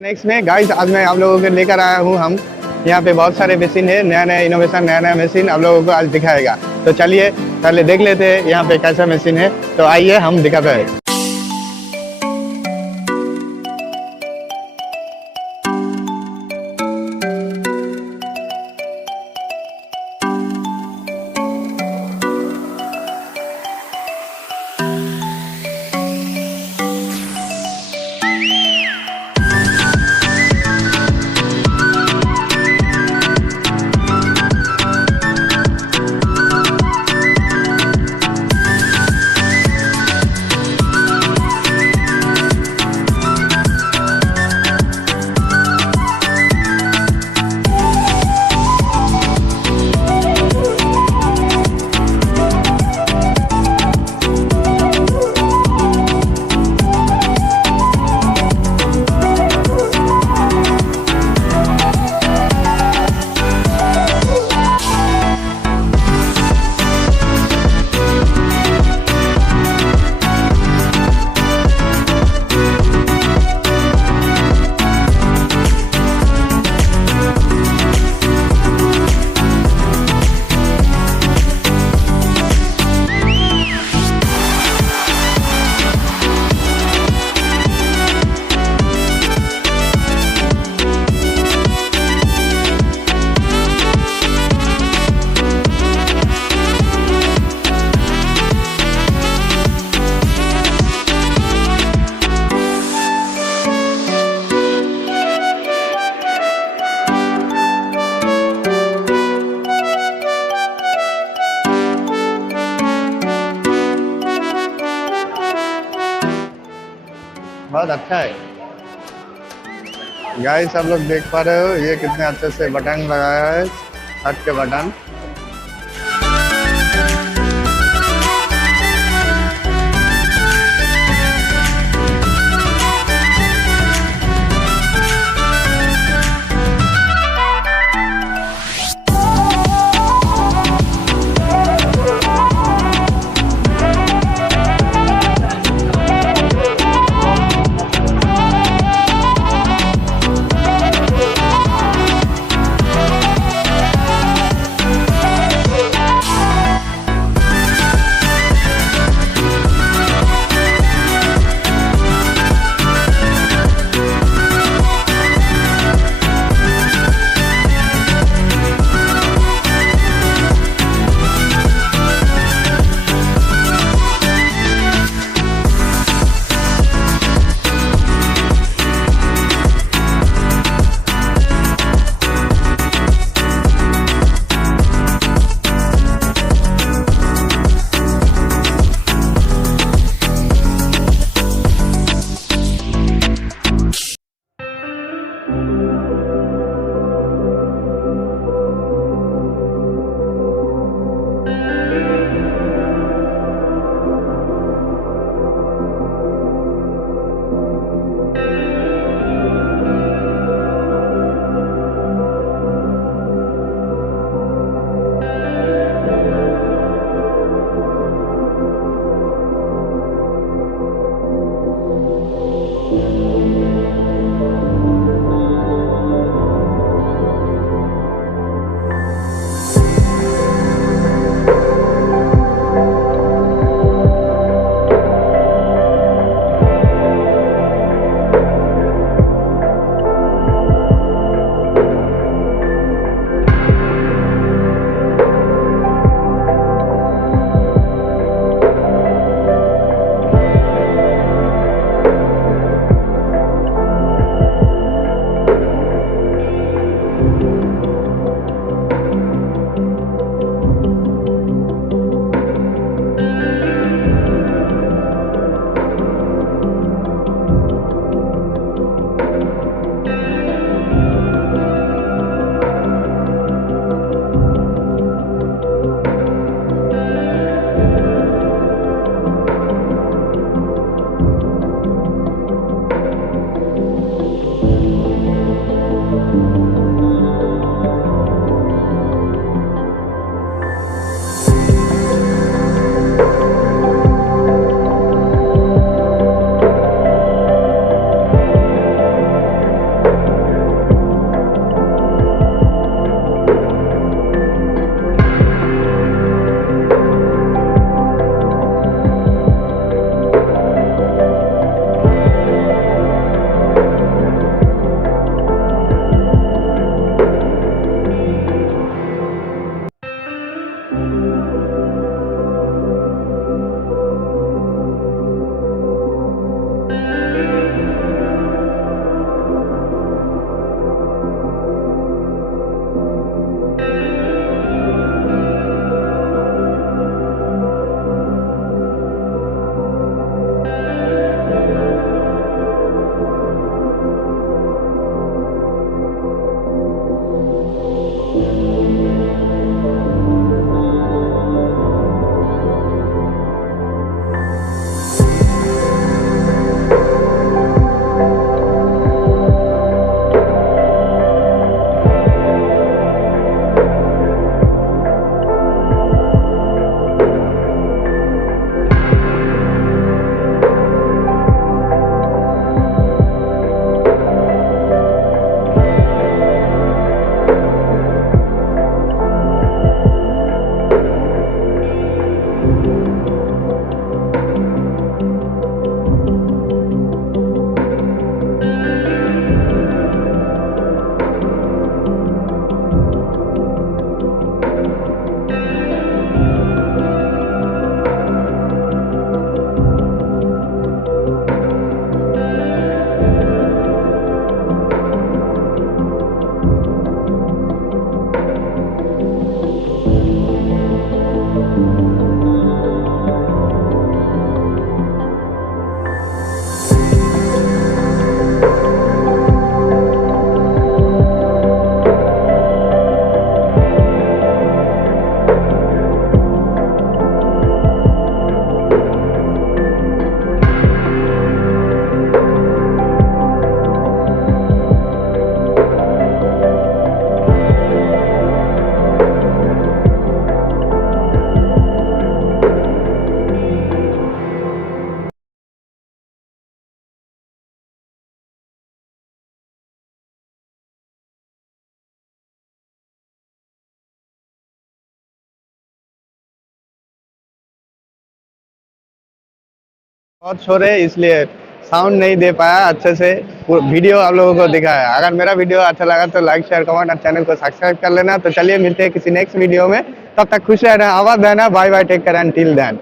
Next में guys, आज मैं आप लोगों को लेकर आया हूँ। हम यहाँ पे बहुत सारे मशीन है, नया नया इनोवेशन, नया नया मशीन आप लोगों को आज दिखाएगा। तो चलिए पहले देख लेते हैं यहाँ पे कैसा मशीन है। तो आइए हम दिखाते हैं। बहुत अच्छा है गाइस, आप लोग देख पा रहे हो ये कितने अच्छे से बटन लगाया है, शर्ट के बटन। बहुत शोर है इसलिए साउंड नहीं दे पाया अच्छे से। वीडियो आप लोगों को दिखाया। अगर मेरा वीडियो अच्छा लगा तो लाइक शेयर कमेंट और चैनल को सब्सक्राइब कर लेना। तो चलिए मिलते हैं किसी नेक्स्ट वीडियो में, तब तक खुश रहना, आबाद रहना, bye bye, take care and till then.